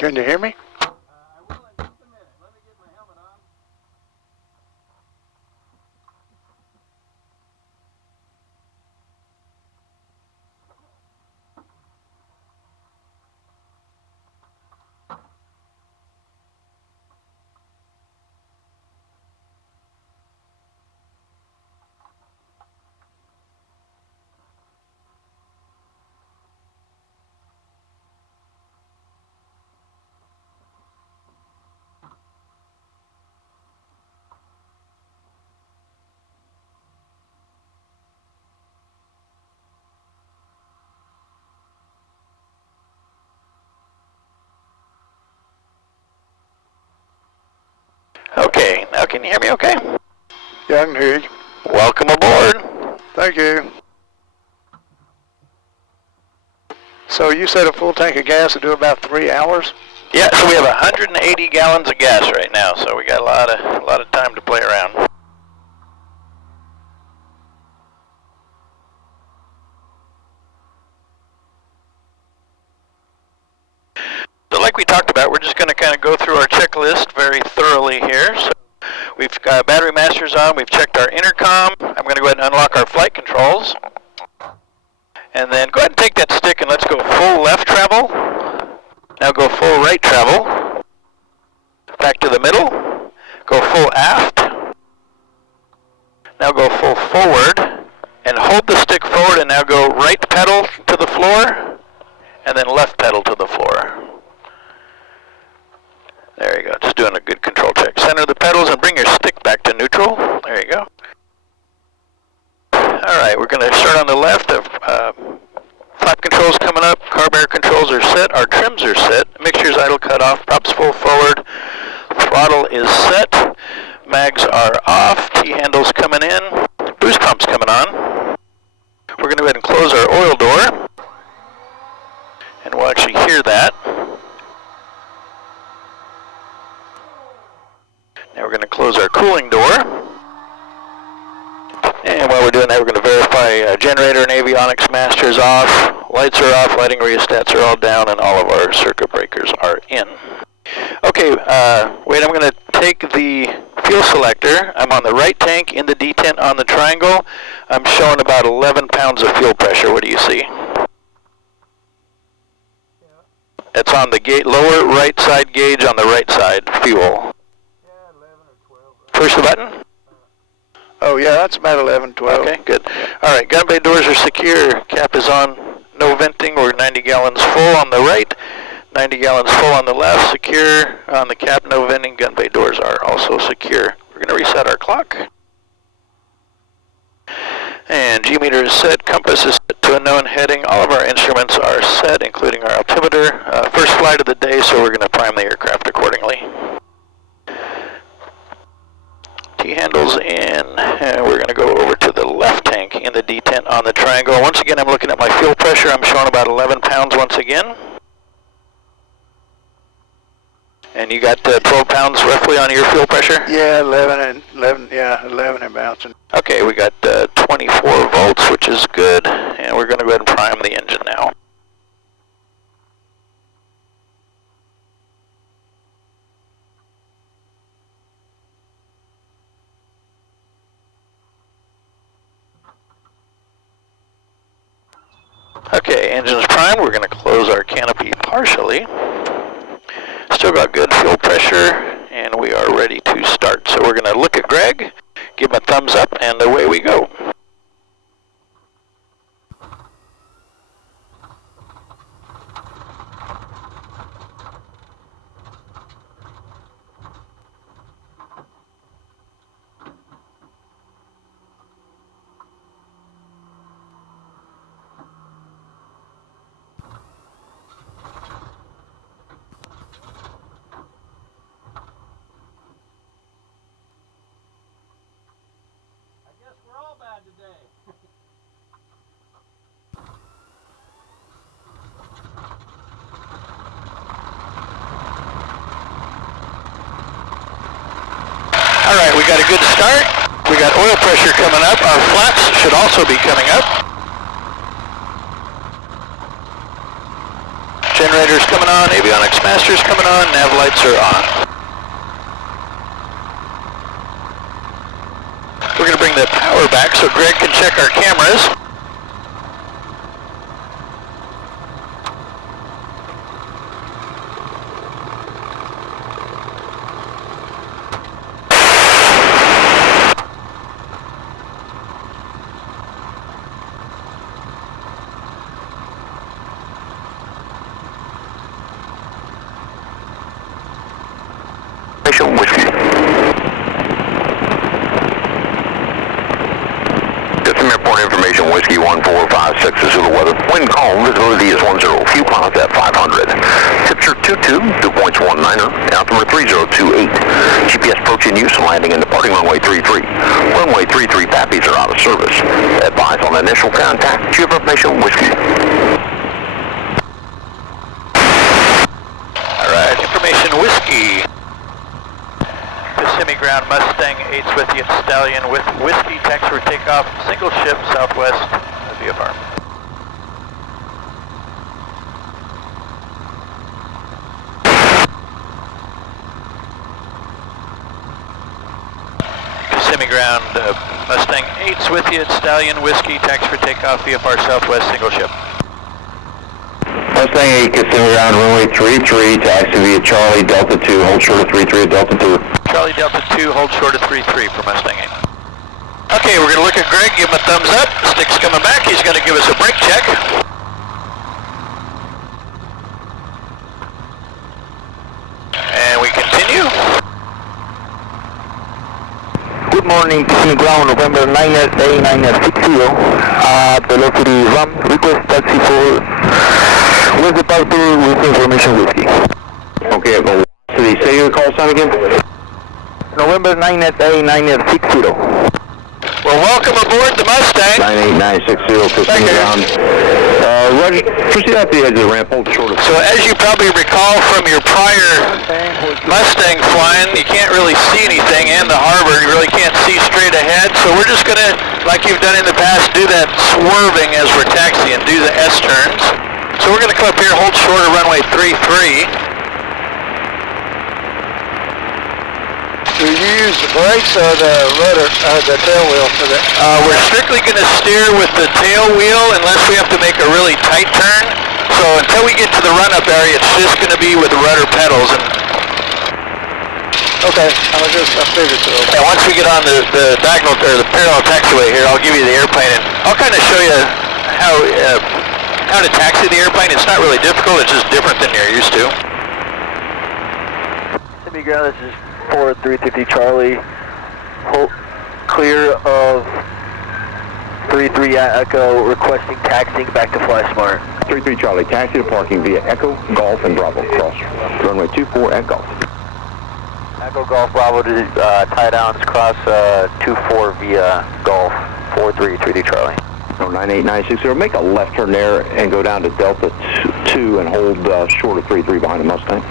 Can you hear me? I will in just a minute. Let me get my helmet on. Okay, now can you hear me okay? Yeah, I can hear you. Welcome aboard. Thank you. So you said a full tank of gas would do about 3 hours? Yeah, so we have 180 gallons of gas right now, so we got a lot of time to play around. So like we talked about, we're just going to kind of go through our checklist very thoroughly here. So we've got battery masters on, we've checked our intercom. I'm going to go ahead and unlock our flight controls. And then go ahead and take that stick and let's go full left travel. Now go full right travel. Back to the middle. Go full aft. Now go full forward. And hold the stick forward and now go right pedal to the floor. And then left pedal to the floor. There you go, just doing a good control check. Center the pedals and bring your stick back to neutral. There you go. Alright, we're going to start on the left. Flap controls coming up, carb air controls are set, our trims are set, mixture's idle cut off, props full forward, throttle is set, mags are off, T-handles coming in, boost pumps coming on. We're going to go ahead and close our oil door, and we'll actually hear that. Now we're going to close our cooling door. And while we're doing that, we're going to verify generator and avionics masters off, lights are off, lighting rheostats are all down, and all of our circuit breakers are in. Okay, wait, I'm going to take the fuel selector. I'm on the right tank in the detent on the triangle. I'm showing about 11 pounds of fuel pressure. What do you see? It's on the lower right side gauge on the right side, fuel. Push the button. Oh yeah, that's about 11, 12. Okay, good. All right, gun bay doors are secure. Cap is on, no venting. We're 90 gallons full on the right, 90 gallons full on the left. Secure on the cap, no venting. Gun bay doors are also secure. We're going to reset our clock. And G-meter is set. Compass is set to a known heading. All of our instruments are set, including our altimeter. First flight of the day, so we're going to prime the aircraft accordingly. T-handles in, and we're going to go over to the left tank in the detent on the triangle. Once again, I'm looking at my fuel pressure. I'm showing about 11 pounds once again. And you got 12 pounds roughly on your fuel pressure? Yeah, 11 and bouncing. Okay, we got 24 volts, which is good. And we're going to go ahead and prime the engine now. Okay, engine's primed. We're going to close our canopy partially. Still got good fuel pressure, and we are ready to start. So we're going to look at Greg, give him a thumbs up, and away we go. Alright, we got a good start. We got oil pressure coming up. Our flaps should also be coming up. Generators coming on, avionics masters coming on, nav lights are on. We're going to bring the power back so Greg can check our cameras. Whiskey. Get some airport information, Whiskey 1456 is the weather. Wind calm, visibility is 10, few pilots at 500. Temperature 22, dew points 19er, altimeter 3028. GPS approach in use, landing and departing runway 33. Runway 33 Pappies are out of service. Advise on initial contact. Chief information, Whiskey. Alright, information Whiskey. Kissimmee ground, Mustang 8's with you at Stallion with Whiskey, taxi for takeoff, single ship southwest of VFR. Kissimmee ground, Mustang 8's with you at Stallion, Whiskey, taxi for takeoff, VFR southwest, single ship. Mustang 8, Kissimmee ground, runway 33, taxi via Charlie, Delta 2, hold short of 33 at Delta 2. Charlie Delta 2, hold short of 33 for Mustang 8. Okay, we're going to look at Greg, give him a thumbs up. Stick's coming back, he's going to give us a brake check. And we continue. Good morning, Kissimmee ground, November 9er, A960, velocity RAM, request taxi for West departure with information Whiskey. Okay, velocity, say your call sign again? November 9er, A960. Well, welcome aboard the Mustang. 98960, Kissimmee ground. Roger, proceed out the edge of the ramp, hold short of. So as you probably recall from your prior Mustang flying, you can't really see anything in the harbor. You really can't see straight ahead. So we're just going to, like you've done in the past, do that swerving as we're taxiing, do the S-turns. So we're going to come up here, hold short of runway 33. Do you use the brakes or the rudder, the tail wheel for that? We're strictly going to steer with the tail wheel unless we have to make a really tight turn. So until we get to the run-up area, it's just going to be with the rudder pedals. Okay, I figured so. And once we get on the diagonal or the parallel taxiway here, I'll give you the airplane and I'll kind of show you how to taxi the airplane. It's not really difficult, it's just different than you're used to. Kissimmee ground, this is 4350 Charlie, hold clear of 33 Echo, requesting taxiing back to FlySmart. 33 Charlie, taxi to parking via Echo, Golf, and Bravo, cross runway 24 at Golf. Echo Golf Bravo to tie downs, cross 24 via Golf, 4330 Charlie. 98960, make a left turn there and go down to Delta 2 and hold short of 33 behind the Mustang.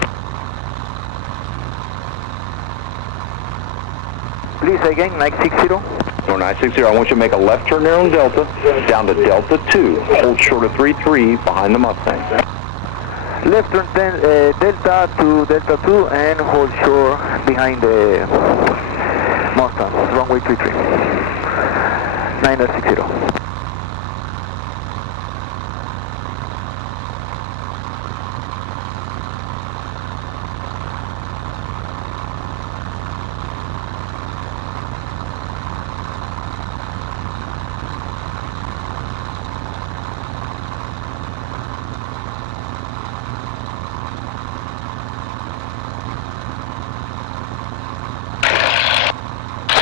Please again, 960. 960, I want you to make a left turn there on Delta, down to Delta 2, hold short of 33 behind the Mustang. Left turn Delta to Delta 2 and hold short behind the Mustang, runway 33. 960.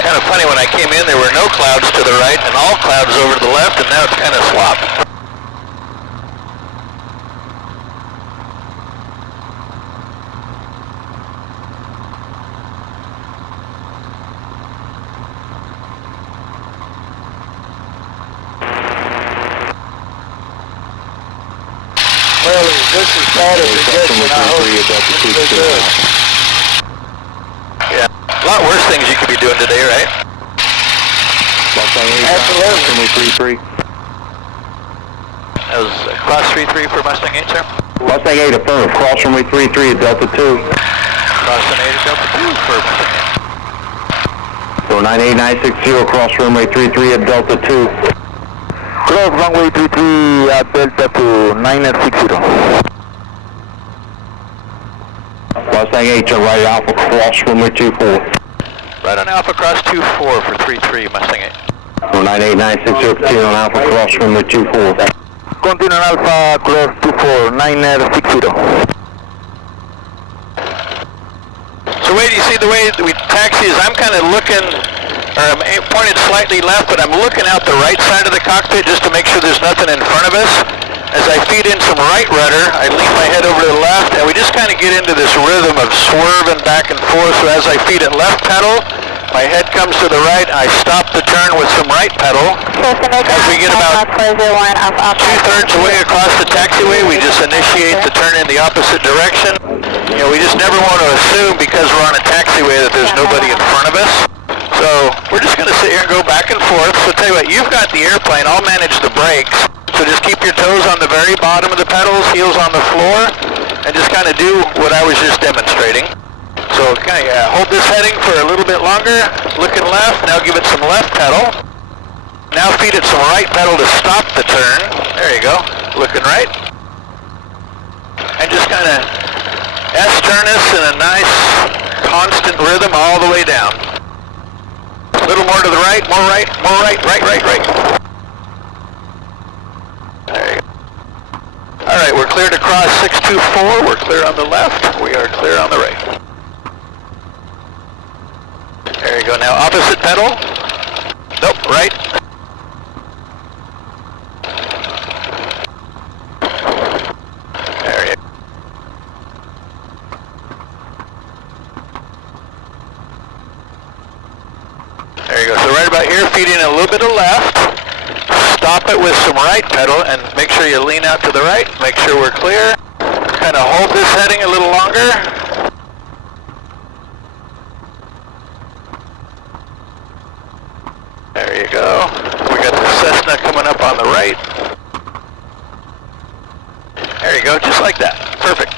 Kind of funny, when I came in there were no clouds to the right and all clouds over to the left, and now it's kind of sloppy. Well, this is bad as it gets, and I hope it's good. Yeah, a lot worse things you could be doing today, right? Absolutely. That was class 33 for Mustang 8, sir. Mustang 8 affirmative, cross runway 33 at Delta 2. Crossing 8 at Delta 2 for Mustang 8. So 98960, cross runway 33 at Delta 2. Cross runway 33 at Delta 2, 960. Mustang 8, turn right Alpha, cross runway 24. Right on Alpha, cross 24 for 33 Mustang 8. So 98960, continue on Alpha, cross runway 24. Continue on Alpha, cross 24, 960. So Wade, you see the way that we taxi is I'm kind of looking, or I'm pointed slightly left, but I'm looking out the right side of the cockpit just to make sure there's nothing in front of us. As I feed in some right rudder, I lean my head over to the left, and we just kind of get into this rhythm of swerving back and forth. So as I feed it left pedal, my head comes to the right, I stop the turn with some right pedal. As we get about 2/3 away across the taxiway, we just initiate the turn in the opposite direction. You know, we just never want to assume because we're on a taxiway that there's nobody in front of us. So we're just going to sit here and go back and forth. So tell you what, you've got the airplane, I'll manage the brakes. So just keep your toes on the very bottom of the pedals, heels on the floor, and just kind of do what I was just demonstrating. So kind of hold this heading for a little bit longer, looking left, now give it some left pedal. Now feed it some right pedal to stop the turn. There you go, looking right. And just kind of S-turn us in a nice constant rhythm all the way down. A little more to the right, more right, right. There you go. All right, we're clear to cross 624. We're clear on the left. We are clear on the right. There you go. Now opposite pedal. Nope, right. There you go. There you go. So right about here, feed in a little bit of left. Stop it with some right pedal and make sure you lean out to the right. Make sure we're clear. Kind of hold this heading a little longer. There you go. We got the Cessna coming up on the right. There you go, just like that. Perfect.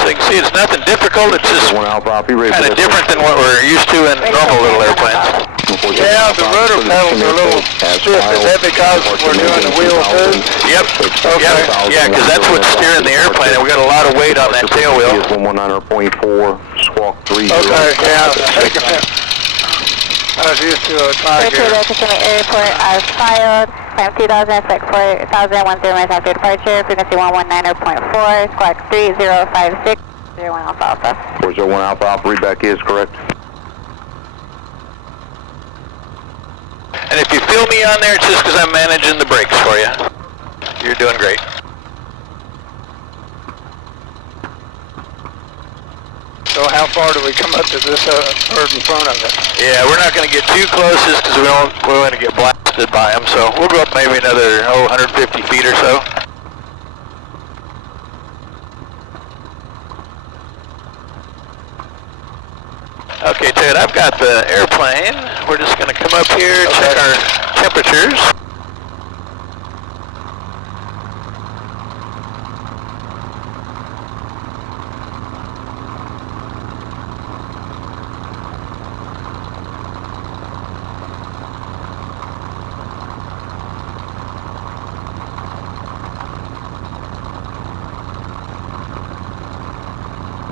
So you can see it's nothing difficult, it's just kind of different than what we're used to in normal little airplanes. Yeah, the rudder pedals are a little stiff. Is that because we're doing the wheel too? Yep. Okay. Yeah, because that's what's steering the airplane, and we got a lot of weight on that tail wheel. 119.4, squawk 30. Okay, yeah. I was used to a Tiger. Kissimmee Airport as filed. Time 2006 4010 minutes after departure. Frequency 119.4. Squawk 3056. 01 Alpha Alpha. 401 Alpha Alpha, readback is correct. And if you feel me on there, it's just because I'm managing the brakes for you. You're doing great. So how far do we come up to this bird in front of it? Yeah, we're not going to get too close just because we want to get blasted by them. So we'll go up maybe another 150 feet or so. Okay, Ted, I've got the airplane. We're just going to come up here, check our temperatures.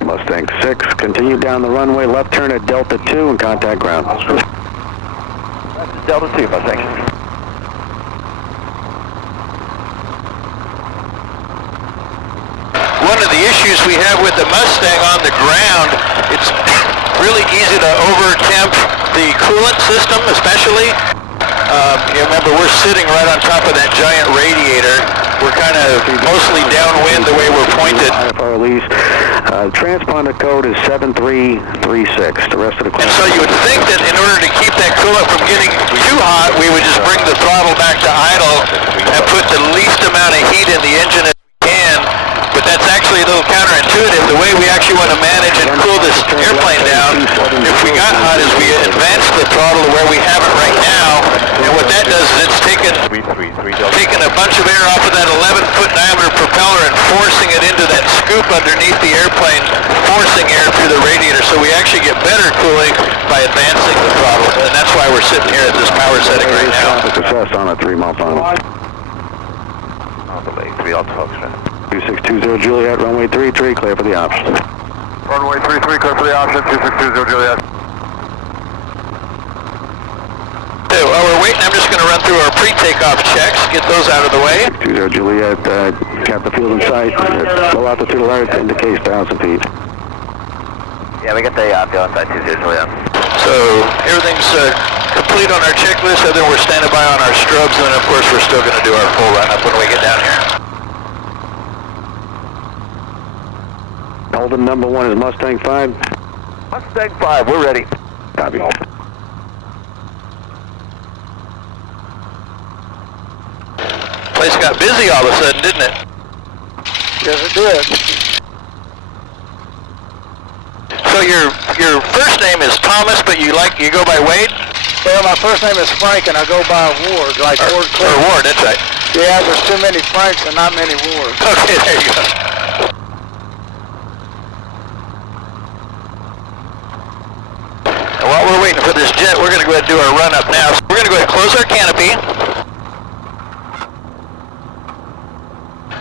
Mustang 6, continue down the runway, left turn at Delta 2 and contact ground. That's Delta 2, Mustang. One of the issues we have with the Mustang on the ground, it's really easy to over-temp the coolant system, especially. You remember, we're sitting right on top of that giant radiator. We're kind of mostly downwind the way we're pointed. Transponder code is 7336. The rest of the And so you would think that in order to keep that coolant from getting too hot, we would just bring the throttle back to idle and put the least amount of heat in the engine as we can actually a little counterintuitive. The way we actually want to manage and cool this airplane down, if we got hot, is we advance the throttle to where we have it right now, and what that does is it's taking a bunch of air off of that 11-foot diameter propeller and forcing it into that scoop underneath the airplane, forcing air through the radiator, so we actually get better cooling by advancing the throttle, and that's why we're sitting here at this power setting right now. Success on a 3-mile final. Delay 3 Alpha Foxtrot. 2620 Juliet, runway 33, clear for the option. Runway 33, clear for the option, 2620 Juliet. So while we're waiting, I'm just going to run through our pre-takeoff checks, get those out of the way. 20 Juliet, cap the field in sight. Low altitude alert indicates 1,000 feet. Yeah, we got the field in sight 20 Juliet. So everything's complete on our checklist, other than we're standing by on our strobes, and then of course we're still going to do our full run-up when we get down here. Holden number 1 is Mustang 5. Mustang 5, we're ready. Copy. Place got busy all of a sudden, didn't it? Yes, it did. So your first name is Thomas, but you go by Wade? Well, my first name is Frank, and I go by Ward, like Ward Clear. Or Ward, that's right. Yeah, there's too many Franks and not many Wards. Okay, there you go. And while we're waiting for this jet, we're going to go ahead and do our run-up now. So we're going to go ahead and close our canopy.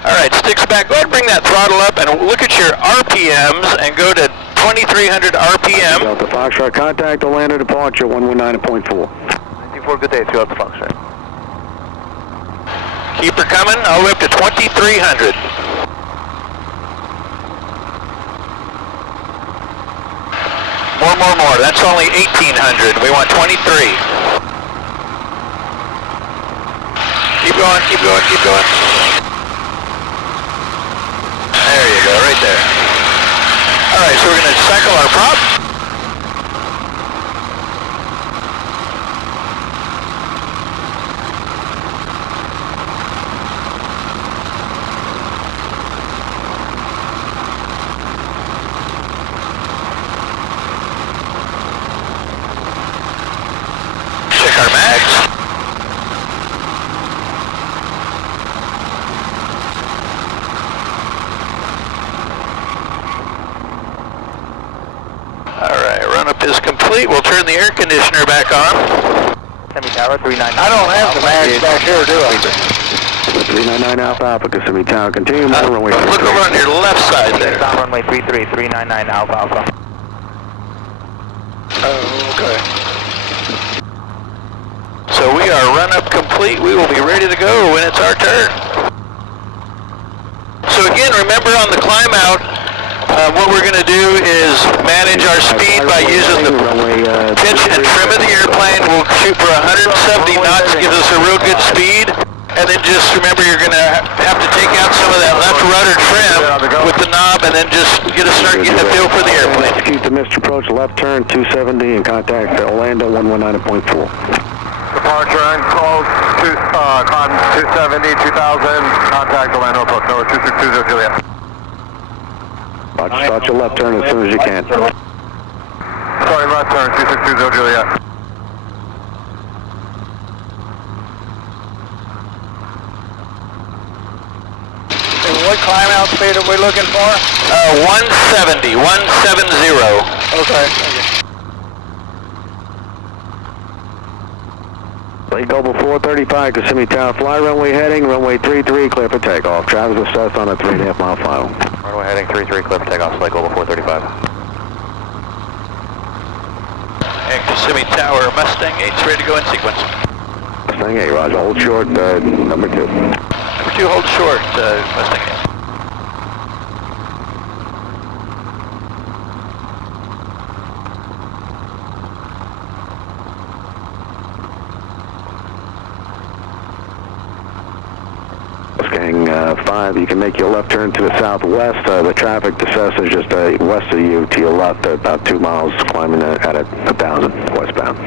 All right, sticks back. Go ahead and bring that throttle up and look at your RPMs and go to 2,300 RPM. Delta Foxtrot, contact Orlando departure 119.4. 94, good day, Delta Foxtrot. Keep her coming all the way up to 2,300. More. That's only 1,800. We want 23. Keep going. There you go, right there. All right, so we're going to cycle our prop. Check our mags. Is complete. We'll turn the air conditioner back on. Kissimmee Tower 399. I don't have the mags back here, do I? 399 Alpha Alpha, Kissimmee Tower. Continue on runway. Look over on your left side there. On runway 33, 399 Alpha Alpha. Oh, okay. So we are run up complete. We will be ready to go when it's our turn. So again, remember on the climb out, what we're going to do is manage our speed by using the pitch and trim of the airplane. We'll shoot for 170 knots, gives us a real good speed. And then just remember you're going to have to take out some of that left rudder trim with the knob and then just start getting a feel for the airplane. Execute the missed approach, left turn 270 and contact Orlando 119.4. Departure and call con 270, 2000, contact Orlando approach, number 2620 Juliet. Start your left turn as soon as you can. Sorry, left turn, 2620 Juliet. And what climb out speed are we looking for? 170, 170. Okay. Global 435, Kissimmee Tower, fly runway heading, runway 33, clear for takeoff. Travis assessed on a 3.5 mile final. Runway heading 33, clear for takeoff, flight Global 435. And Kissimmee Tower, Mustang 8's ready to go in sequence. Mustang 8, roger, hold short, number 2. Number 2, hold short, Mustang 8. Mustang 5, you can make your left turn to the southwest. The traffic assesses just west of you to your left, about 2 miles, climbing at 1,000 westbound.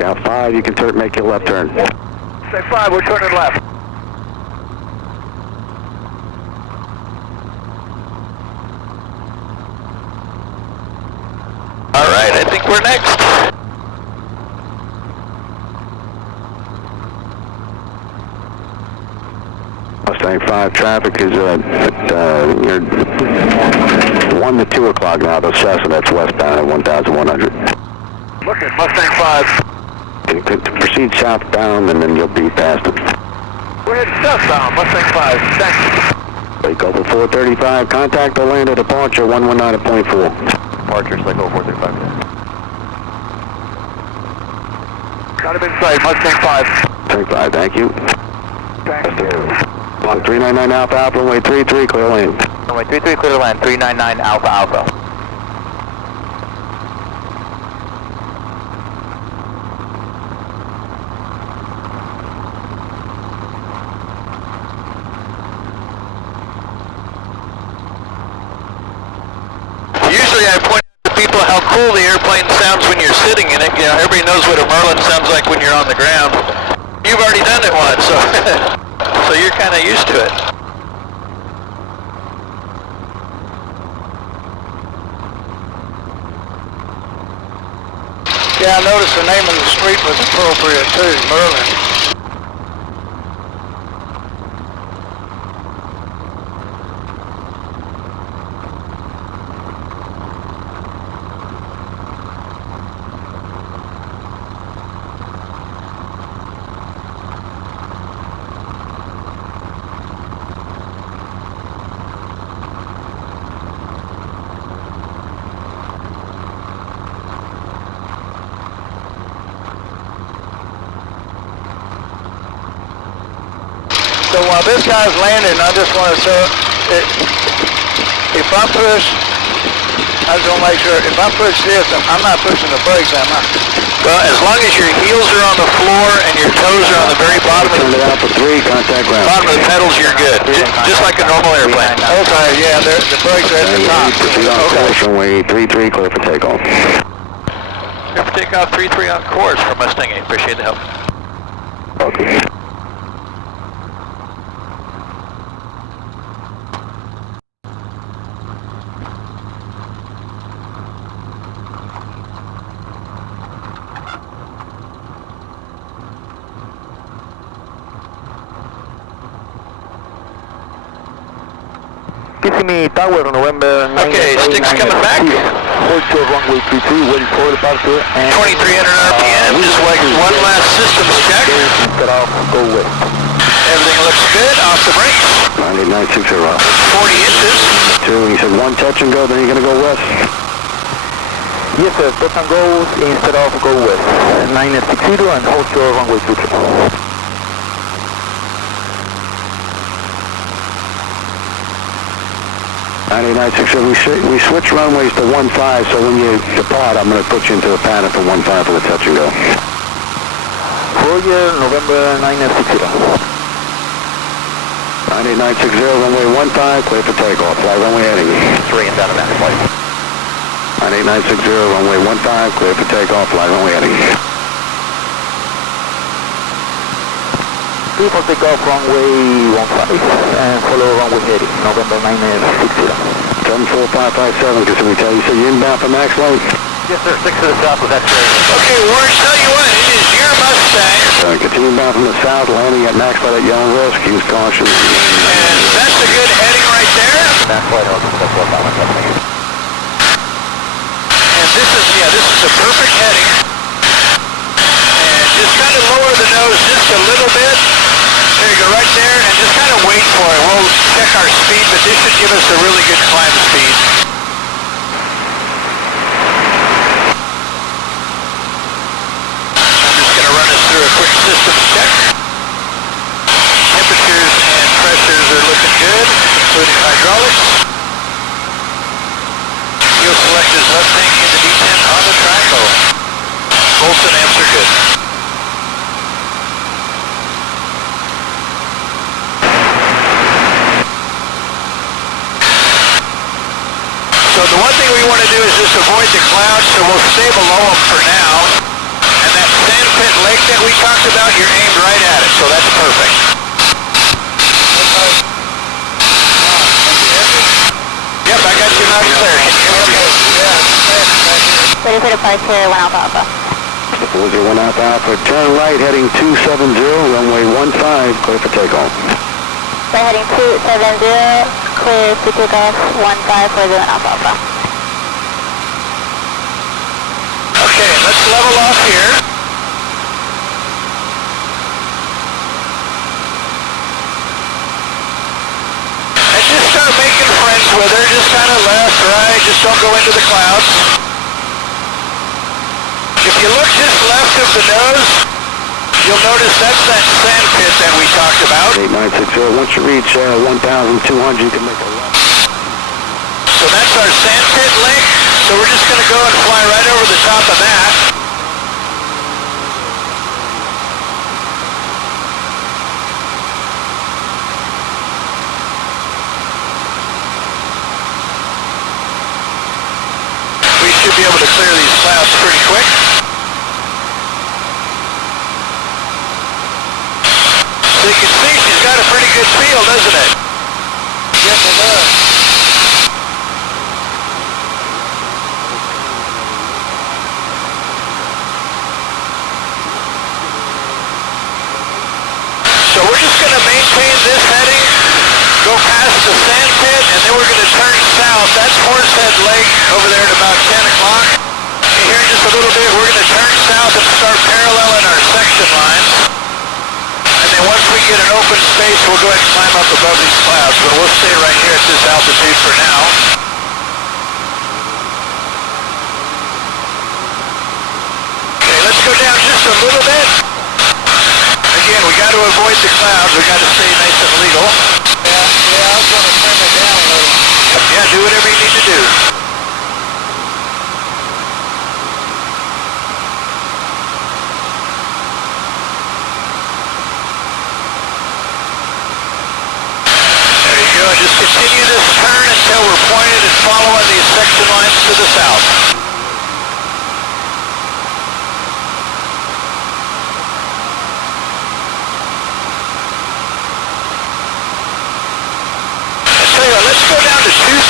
Scout 5, you can make your left turn. Mustang 5, we're turning left. All right, I think we're next. Mustang 5 traffic is you're 1 to 2 o'clock now, the Cessna, that's westbound at 1,100. Look at Mustang 5. You could proceed southbound and then you'll be past it. We're heading southbound, Mustang 5. Thanks. Lake over 435, contact Orlando departure 119.4. Departure, Lake over 435. Got him in sight, Mustang 5. Mustang 5, thank you. Thank you. On 399 Alpha Alpha, runway 33, clear lane. Runway 33, clear land, 399 Alpha Alpha. Usually I point out to people how cool the airplane sounds when you're sitting in it. You know, everybody knows what a Merlin sounds like when you're on the ground. You've already done it once, so, so you're kind of used to it. Yeah, I noticed the name of the street was appropriate too, Merlin. So while this guy's landing, I just want to say, if I push, I just want to make sure, if I push this, I'm not pushing the brakes, am I? Well, as long as your heels are on the floor and your toes are on the very bottom Turn it out for 3, contact ground. of the pedals, you're good. Just like a normal airplane. Okay, yeah, the brakes are at the top. Proceed on course, runway 33, clear for takeoff. Clear for takeoff 33 on course for Mustang 8. Appreciate the help. Okay. Kissimmee Tower, November 9. Okay, sticks coming back. Hold short runway 33, waiting for departure. And 2300 RPM, just like one last systems check. Get off, go west. Everything looks good, off the brakes. 98960. 40 inches. 2, you said 1 touch and go, then you're going to go west? Yes sir, touch and go instead of go west. 960 and hold short runway 23. 98960, we switch runways to 15, so when you depart, I'm going to put you into a pattern for 15 for the touch and go. Roger, November 960. 98960, runway 15, clear for takeoff. Fly runway heading. 3 and down to that flight. 98960, runway 15, clear for takeoff. Fly runway heading. Clear for takeoff, runway 15 and follow runway heading, November 960. 74557, Kissimmee tell you, so you're inbound for Max Lane? Yes sir, 6 to the south with that straight. Okay, Warren, tell you what, it is your Mustang. Continue bound from the south, landing at Max Light at Young Risk, use caution. And that's a good heading right there. Max Light, that's what I'm saying. And this is a perfect heading. And just kind of lower the nose just a little bit. There you go, right there, and just kind of wait for it. We'll check our speed, but this should give us a really good climb speed. I'm just going to run us through a quick systems check. Temperatures and pressures are looking good, including hydraulics. Fuel select is left tank in the D10 on the triangle. Bolts and amps are good. So the one thing we want to do is just avoid the clouds, so we'll stay below them for now. And that sand pit lake that we talked about, you're aimed right at it, so that's perfect. Yep, I got you loud and clear. Can you hear me okay? Ready for departure, 1 Alpha Alpha. 401 Alpha Alpha, turn right heading 270, runway 15, clear for takeoff. Right heading 270, clear to takeoff, 1540 Alpha Alpha. Okay, let's level off here. And just start making friends with her, just kind of left, right, just don't go into the clouds. If you look just left of the nose, you'll notice that's that sand pit that we talked about. 8960, once you reach 1,200, you can make a left. So that's our sand pit lake, so we're just going to go and fly right over the top of that. We should be able to clear these clouds pretty quick. So you can see she's got a pretty good feel, doesn't it? Yes, it does. So we're just going to maintain this heading, go past the sand pit, and then we're going to turn south. That's Horsehead Lake over there at about 10 o'clock. And here in just a little bit, we're going to turn south and start paralleling our section lines. And then once we get an open space, we'll go ahead and climb up above these clouds. But we'll stay right here at this altitude for now. Okay, let's go down just a little bit. Again, we got to avoid the clouds. We got to stay nice and legal. Yeah, I was going to turn it down a little. Yeah, do whatever you need to do. There you go. Just continue this turn until we're pointed and following these section lines to the south. Let's go down to 2,000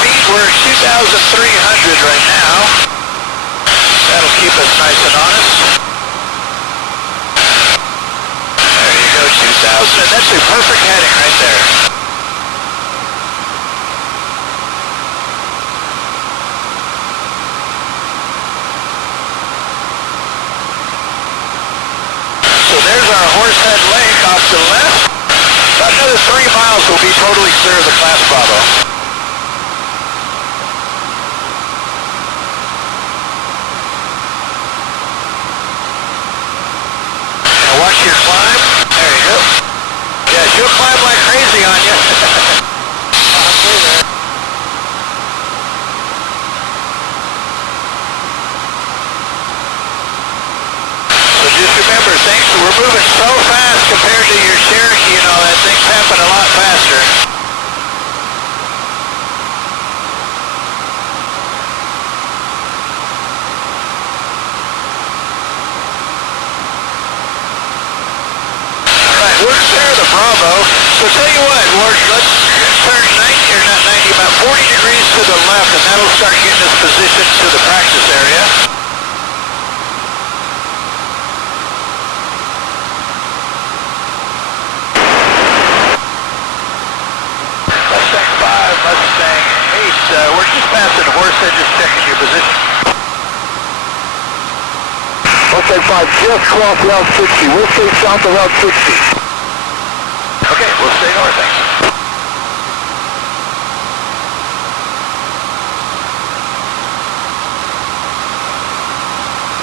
feet. We're at 2,300 right now. That'll keep us nice and honest. There you go, 2,000. And that's a perfect heading right there. So there's our Horsehead Lake off to the left. About another 3 miles will be totally clear of the Class Bravo. Now watch your climb. There you go. Yeah, she'll climb like crazy on you. So just remember, we're moving so fast compared to your Cherokee, you know, that things happen a lot faster. Alright, we're clear of the Bravo. So tell you what, let's turn 90, or not 90, about 40 degrees to the left, and that'll start getting us positioned to the practice area. Mustang 8, we're just passing Horsehead, just checking your position. Mustang 5, just cross Route 60. We'll stay south of Route 60. Okay, we'll stay north, thanks.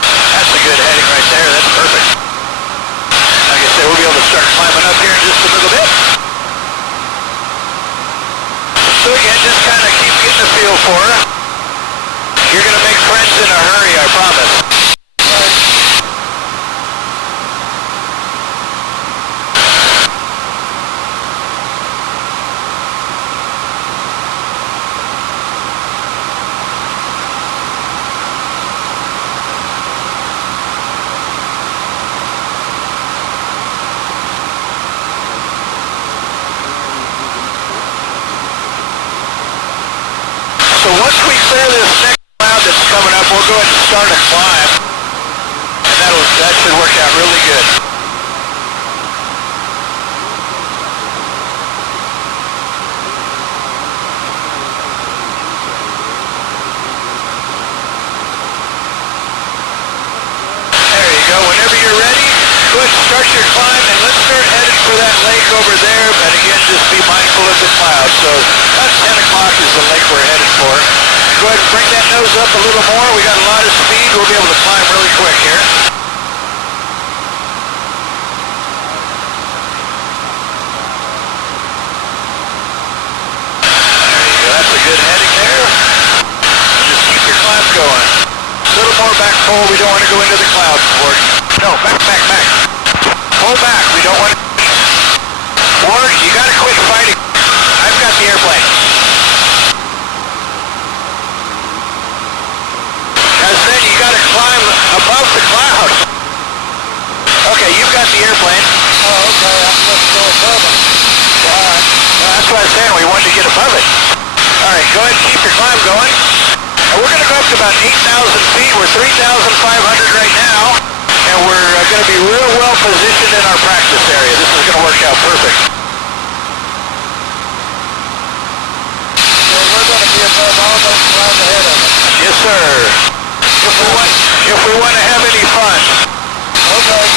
That's a good heading right there, that's perfect. Like I said, we'll be able to start climbing up here in just a little bit. So again, just kind of keep getting a feel for her. You're going to make friends in a hurry, I promise. clear this next cloud that's coming up, we'll go ahead and start a climb. And that should work out really good. There you go. Whenever you're ready, go ahead and start your climb, and let's start headed for that lake over there. But again, just be mindful of the clouds. So about 10 o'clock is the lake we're headed for. Go ahead and bring that nose up a little more. We got a lot of speed. We'll be able to climb really quick here. There you go. That's a good heading there. Just keep your climb going. A little more back pull. We don't want to go into the clouds, Ward. No, back. Pull back. We don't want to... Ward, you got to quit fighting. I've got the airplane. As then you got to climb above the cloud. Okay, you've got the airplane. Oh, okay, I'm supposed to go above it. Alright. Well, that's what I was saying. We wanted to get above it. All right, go ahead and keep your climb going. And we're going to go up to about 8,000 feet. We're 3,500 right now. And we're going to be real well positioned in our practice area. This is going to work out perfect. So we're going to be above all those clouds ahead of us. Yes, sir. If we want to have any fun. Okay.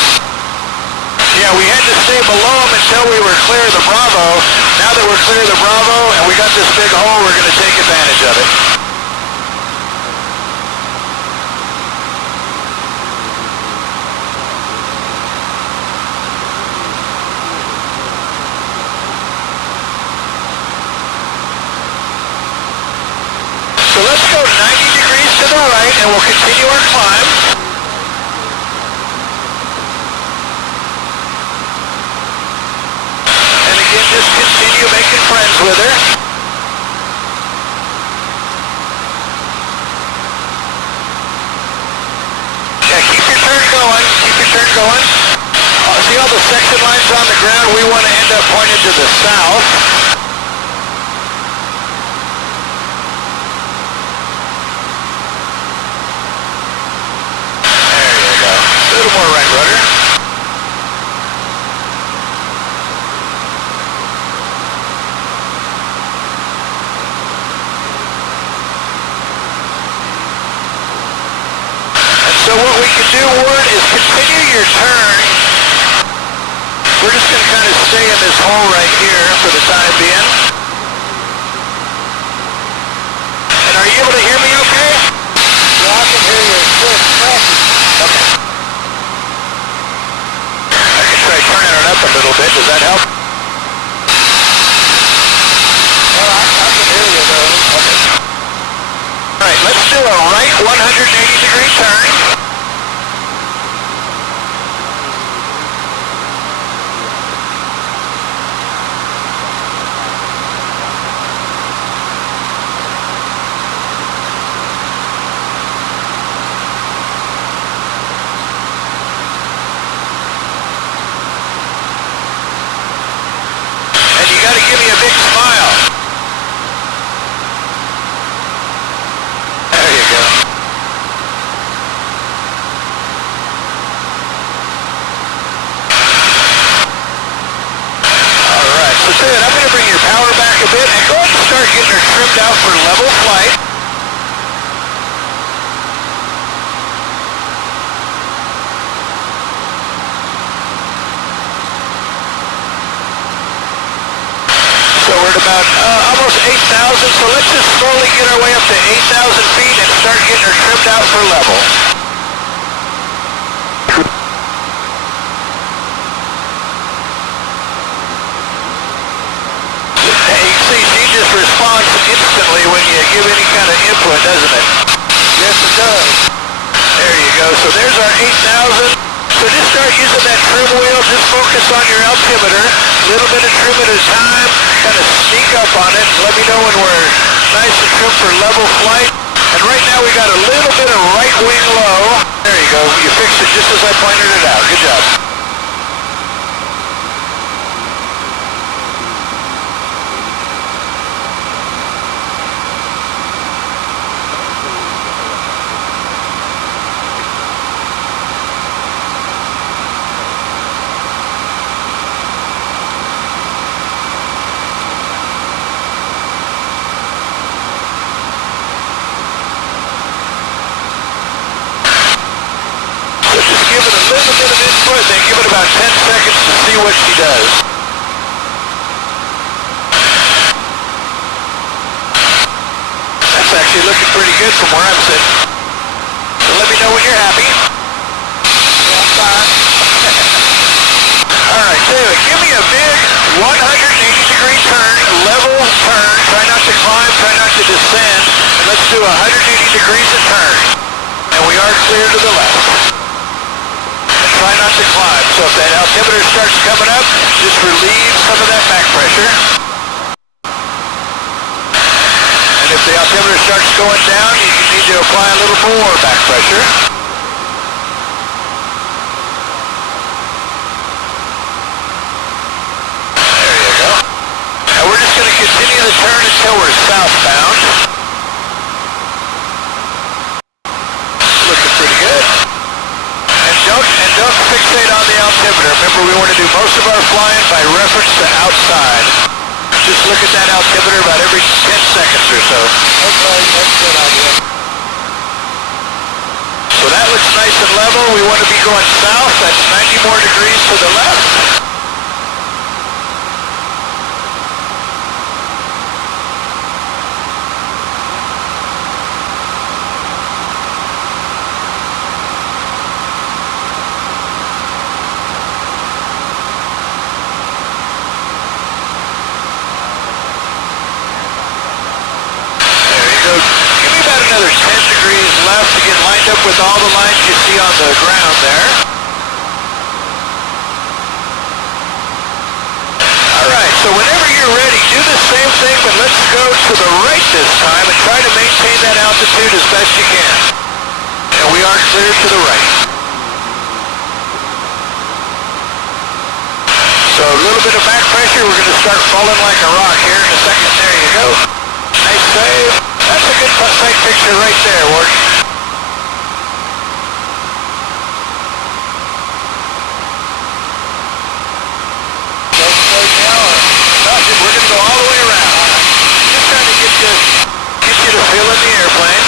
Yeah, we had to stay below them until we were clear of the Bravo. Now that we're clear of the Bravo and we got this big hole, we're going to take advantage of it. So let's go 90 degrees to the right and we'll continue our climb. And again, just continue making friends with her. Yeah, keep your turn going. Keep your turn going. See all the section lines on the ground? We want to end up pointed to the south. A little more right rudder. And so what we can do, Ward, is continue your turn. We're just going to kind of stay in this hole right here for the time being. And are you able to hear me okay? Yeah, I can hear you. It's good. Okay. I can try turning it up a little bit. Does that help? Well, I can hear you though. Okay. All right, let's do a right 180-degree turn. You got to give me a big smile. There you go. All right, so Ted, I'm going to bring your power back a bit and go ahead and start getting her trimmed out for level flight. So we're at about almost 8,000, so let's just slowly get our way up to 8,000 feet and start getting her trimmed out for level. Hey, you see, she just responds instantly when you give any kind of input, doesn't it? Yes, it does. There you go, so there's our 8,000. So just start using that trim wheel, just focus on your altimeter, a little bit of trim at a time, kind of sneak up on it, and let me know when we're nice and trim for level flight. And right now we got a little bit of right wing low. There you go, you fixed it just as I pointed it out. Good job. about 10 seconds to see what she does. That's actually looking pretty good from where I'm sitting. So let me know when you're happy. Yeah, I'm fine. All right, Taylor, give me a big 180-degree turn, level turn. Try not to climb, try not to descend. And let's do 180 degrees of turn. And we are clear to the left. And try not to climb. So if that altimeter starts coming up, just relieve some of that back pressure. And if the altimeter starts going down, you need to apply a little more back pressure. There you go. Now we're just going to continue the turn until we're southbound. Looking pretty good. And don't fixate on the altimeter. Remember, we want to do most of our flying by reference to outside. Just look at that altimeter about every 10 seconds or so. Okay, that's a good idea. So that looks nice and level. We want to be going south. That's 90 more degrees to the left. Another 10 degrees left to get lined up with all the lines you see on the ground there. Alright, so whenever you're ready, do the same thing, but let's go to the right this time and try to maintain that altitude as best you can. And we are clear to the right. So a little bit of back pressure, we're going to start falling like a rock here in a second. There you go. Nice save. That's a good sight picture right there, Ward. Don't slow down. We're going to go all the way around. Just trying to get you to feel in the airplane.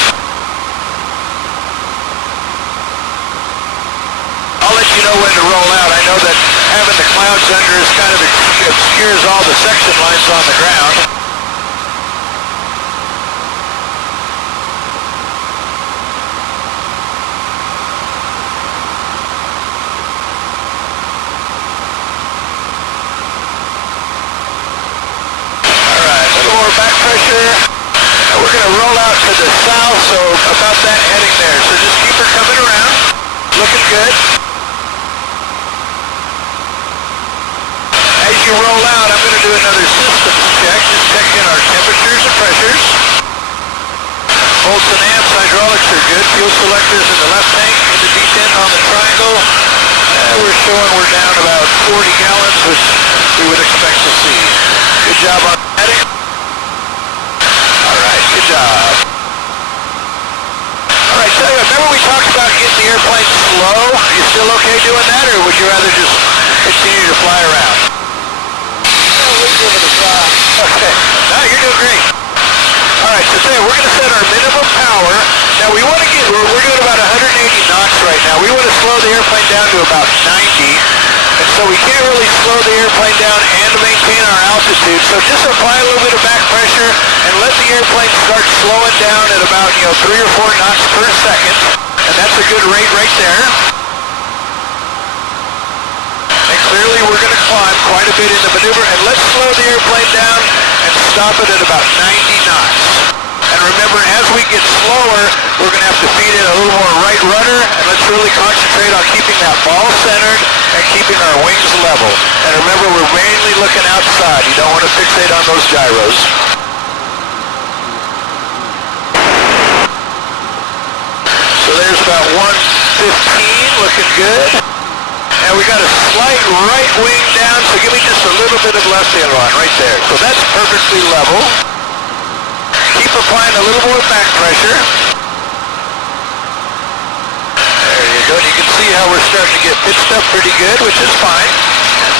I'll let you know when to roll out. I know that having the clouds under us kind of obscures all the section lines on the ground. Back pressure, and we're going to roll out to the south, so about that heading there. So just keep her coming around, looking good. As you roll out, I'm going to do another systems check, just checking our temperatures and pressures. Bolts and amps, hydraulics are good. Fuel selectors in the left tank, in the detent on the triangle. We're showing we're down about 40 gallons, which we would expect to see. Good job on heading. Good job. All right, tell you, remember we talked about getting the airplane slow? Are you still okay doing that, or would you rather just continue to fly around? We'll give it a try. Okay. No, you're doing great. All right, so we're going to set our minimum power. Now we want to get, we're doing about 180 knots right now. We want to slow the airplane down to about 90. And so we can't really slow the airplane down and maintain our altitude. So just apply a little bit of back pressure and let the airplane start slowing down at about, 3 or 4 knots per second. And that's a good rate right there. And clearly we're going to climb quite a bit in the maneuver. And let's slow the airplane down and stop it at about 90 knots. And remember, as we get slower, we're going to have to feed in a little more right rudder, and let's really concentrate on keeping that ball centered and keeping our wings level. And remember, we're mainly looking outside. You don't want to fixate on those gyros. So there's about 115, looking good. And we got a slight right wing down, so give me just a little bit of left aileron right there. So that's perfectly level. Keep applying a little more back pressure. There you go. And you can see how we're starting to get pitched up pretty good, which is fine.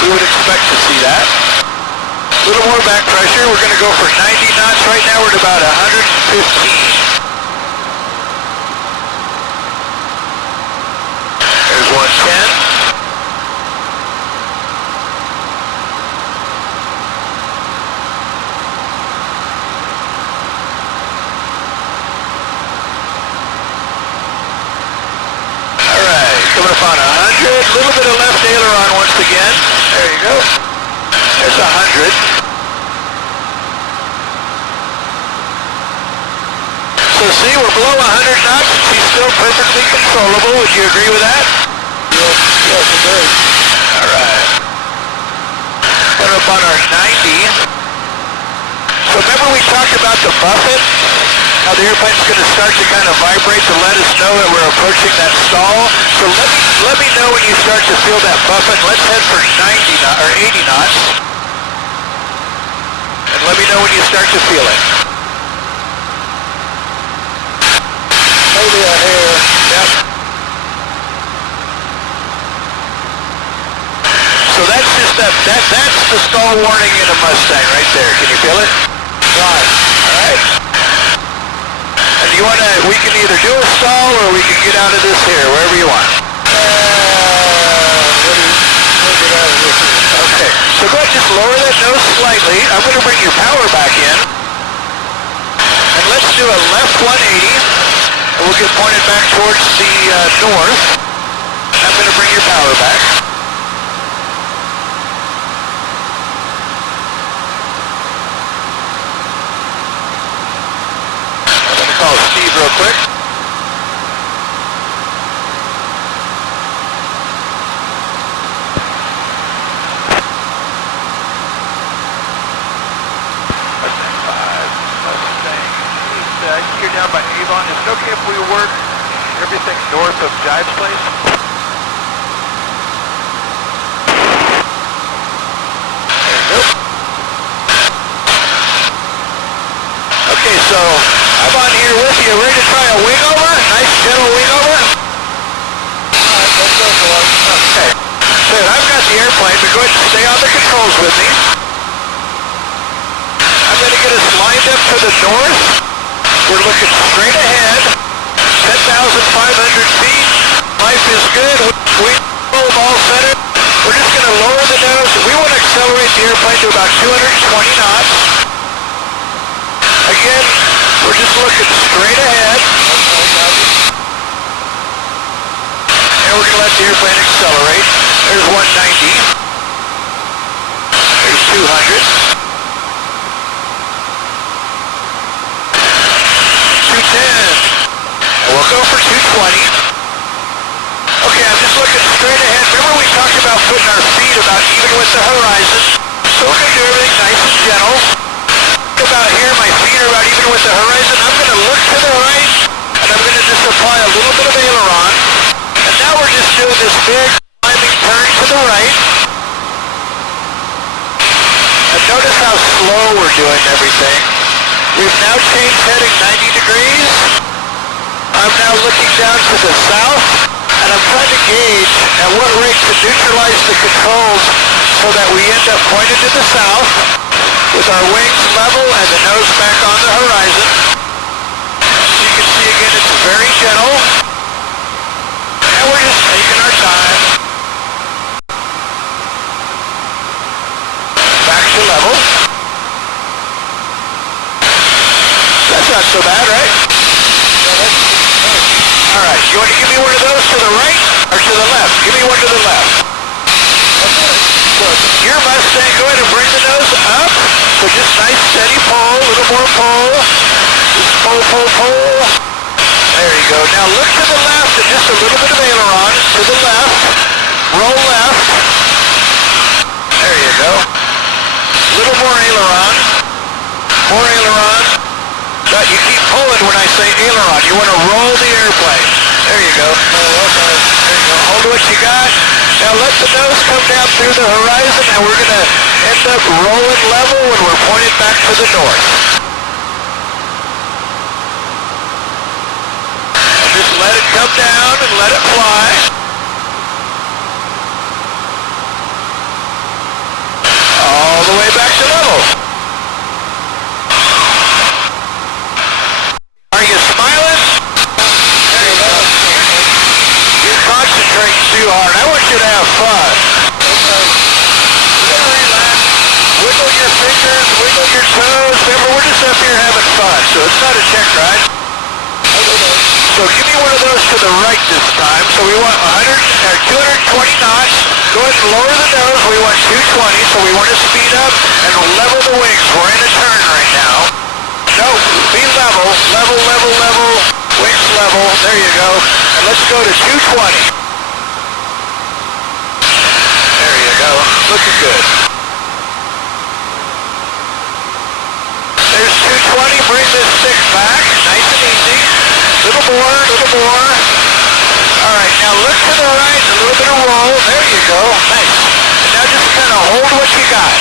We would expect to see that. A little more back pressure. We're going to go for 90 knots. Right now we're at about 115. There's 110. up on 100, a little bit of left aileron once again. There you go. There's 100. So see, we're below 100 knots. She's still perfectly controllable. Would you agree with that? Yes, agree. All right. Put up on our 90. So remember we talked about the buffet? How the airplane's going to start to kind of vibrate to let us know that we're approaching that stall. So let me know when you start to feel that buffet. Let's head for 90 knots or 80 knots. And let me know when you start to feel it. Maybe a hair. Yep. So that's just that's the stall warning in a Mustang right there. Can you feel it? Right. All right. And we can either do a stall or we can get out of this here, wherever you want. We'll get out of this here. Okay. So go ahead and just lower that nose slightly. I'm going to bring your power back in. And let's do a left 180. And we'll get pointed back towards the north. I'm going to bring your power back. Call Steve real quick. Mustang. You're down by Avon. Is it okay if we work everything north of Jive's place? There you go. Okay, so I'm on here with you. Ready to try a wing over? Nice gentle wing over? Alright, let's go for it. Okay. So I've got the airplane, but go ahead and stay on the controls with me. I'm going to get us lined up to the north. We're looking straight ahead. 10,500 feet. Life is good. We roll ball center. We're just going to lower the nose. We want to accelerate the airplane to about 220 knots. Again, we're just looking straight ahead. And we're going to let the airplane accelerate. There's 190. There's 200. 210. And we'll go for 220. Okay, I'm just looking straight ahead. Remember we talked about putting our feet about even with the horizon. So we're going to do everything nice and gentle. About here, my feet are about even with the horizon. I'm going to look to the right, and I'm going to just apply a little bit of aileron. And now we're just doing this big climbing turn to the right. And notice how slow we're doing everything. We've now changed heading 90 degrees. I'm now looking down to the south, and I'm trying to gauge at what rate to neutralize the controls so that we end up pointed to the south with our wings level and the nose back on the horizon. As you can see again, it's very gentle. And we're just taking our time. Back to level. That's not so bad, right? Alright, you want to give me one of those to the right or to the left? Give me one to the left. So your Mustang, go ahead and bring the nose up. So just nice steady pull, a little more pull. Just pull, pull, pull. There you go. Now look to the left and just a little bit of aileron to the left. Roll left. There you go. A little more aileron. More aileron. But you keep pulling when I say aileron. You want to roll the airplane. There you go. There you go. Hold what you got. Now let the nose come down through the horizon, and we're going to end up rolling level when we're pointed back to the north. And just let it come down and let it fly. All the way back to level. Are you smiling? There you go. You're concentrating too hard. I want you to have fun. Yeah, relax. Wiggle your fingers, wiggle your toes. Remember, we're just up here having fun, so it's not a check ride. So give me one of those to the right this time, so we want 220 knots. Go ahead and lower the nose. We want 220, so we want to speed up and level the wings. We're in a turn right now. No, be level, level, level, level, wings level. There you go. And let's go to 220. There you go. Looking good. There's 220. Bring this stick back. Nice and easy. Little more, little more. All right, now look to the right, a little bit of roll. There you go. Nice. And now just kind of hold what you got.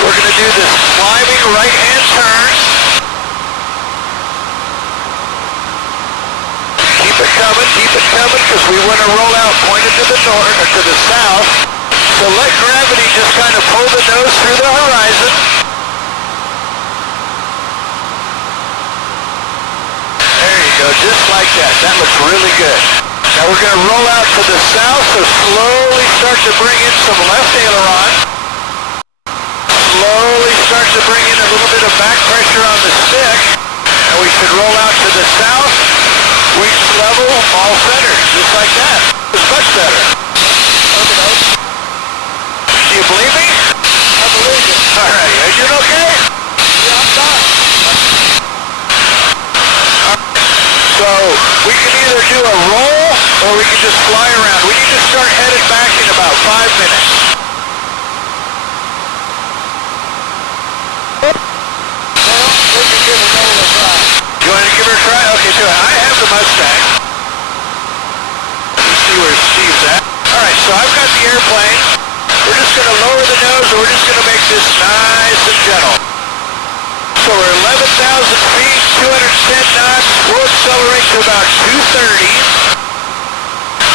We're going to do this climbing right-hand turn. Keep it coming, because we want to roll out pointed to the north, or to the south. So let gravity just kind of pull the nose through the horizon. There you go, just like that. That looks really good. Now we're going to roll out to the south, so slowly start to bring in some left aileron. Slowly start to bring in a little bit of back pressure on the stick. And we should roll out to the south. Wings level, all centered, just like that. It's much better. Do you believe me? I believe you. All right, are you okay? Yeah, I'm fine. All right. So we can either do a roll or we can just fly around. We need to start headed back in about 5 minutes. Well, we can give a roll a try. You want to give her a try? Okay, do it. I have the Mustang. Let's see where Steve's at. All right, so I've got the airplane. We're just going to lower the nose, and we're just going to make this nice and gentle. So we're 11,000 feet, 210 knots. We'll accelerate to about 230.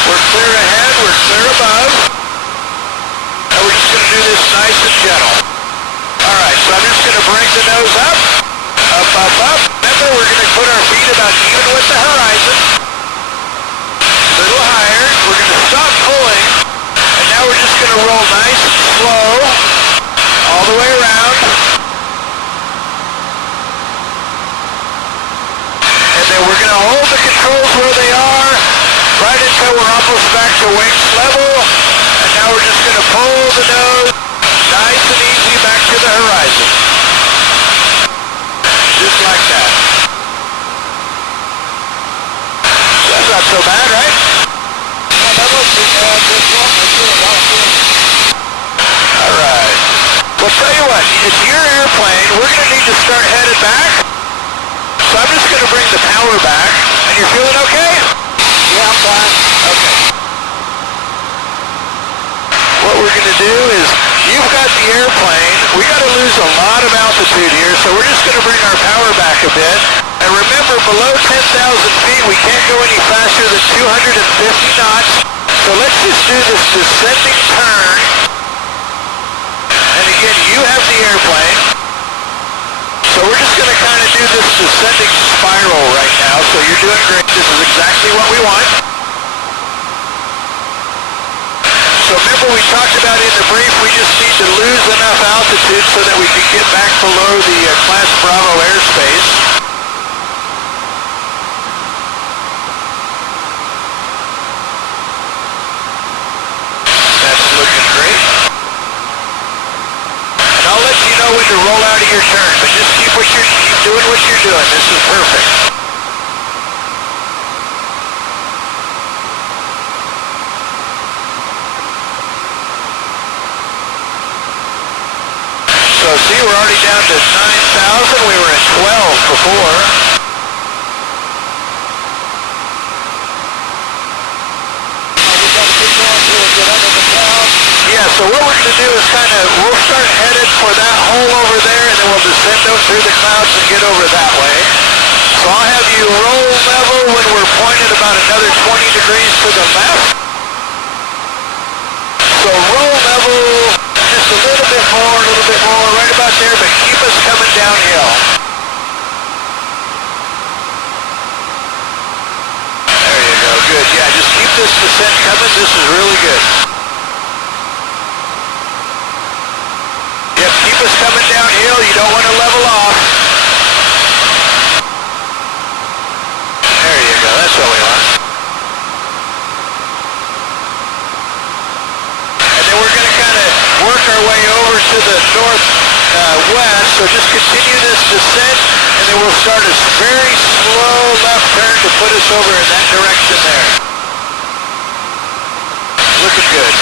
We're clear ahead, we're clear above. And we're just going to do this nice and gentle. All right, so I'm just going to bring the nose up. Up, up, up. Remember, we're going to put our feet about even with the horizon. A little higher. We're going to stop pulling. And now we're just going to roll nice and slow all the way around. And then we're going to hold the controls where they are right until we're almost back to wings level. And now we're just going to pull the nose nice and easy back to the horizon. Just like that. That's not so bad, right? No, that wasn't just one. Alright. Well, tell you what, it's your airplane. We're going to need to start headed back. So I'm just going to bring the power back. And you're feeling okay? Yeah, I'm fine. Okay. What we're going to do is, you've got the airplane. We got to lose a lot of altitude here, so we're just going to bring our power back a bit. And remember, below 10,000 feet, we can't go any faster than 250 knots. So let's just do this descending turn. And again, you have the airplane. So we're just going to kind of do this descending spiral right now. So you're doing great. This is exactly what we want. So remember, we talked about in the brief, we just need to lose enough altitude so that we can get back below the Class Bravo airspace. That's looking great. And I'll let you know when to roll out of your turn, but just keep doing what you're doing. This is perfect. So see, we're already down to 9,000. We were at 12 before. Yeah, so what we're going to do is we'll start headed for that hole over there, and then we'll descend through the clouds and get over that way. So I'll have you roll level when we're pointed about another 20 degrees to the left. So roll level just a little bit more, right about there, but keep us coming downhill. There you go, good. Yeah, just keep this descent coming. This is really good. Yep, keep us coming downhill. You don't want to level off. There you go, that's what we want. way over to the northwest, so just continue this descent, and then we'll start a very slow left turn to put us over in that direction there. Looking good.